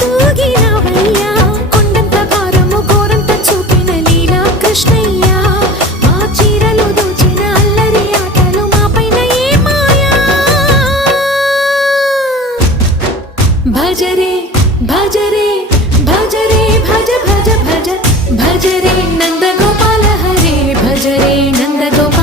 తూగినవయ్యా కొండంత భారము గోరంత చూపిన లీలా కృష్ణయ్య మా చీరలు దోచిన అల్లరి ఆటలు మా పైన ఏ మాయా భజరే భజరే భజరే భజ భజ భజ భజరే నందగోపాల హరే భజరే నందగోపాల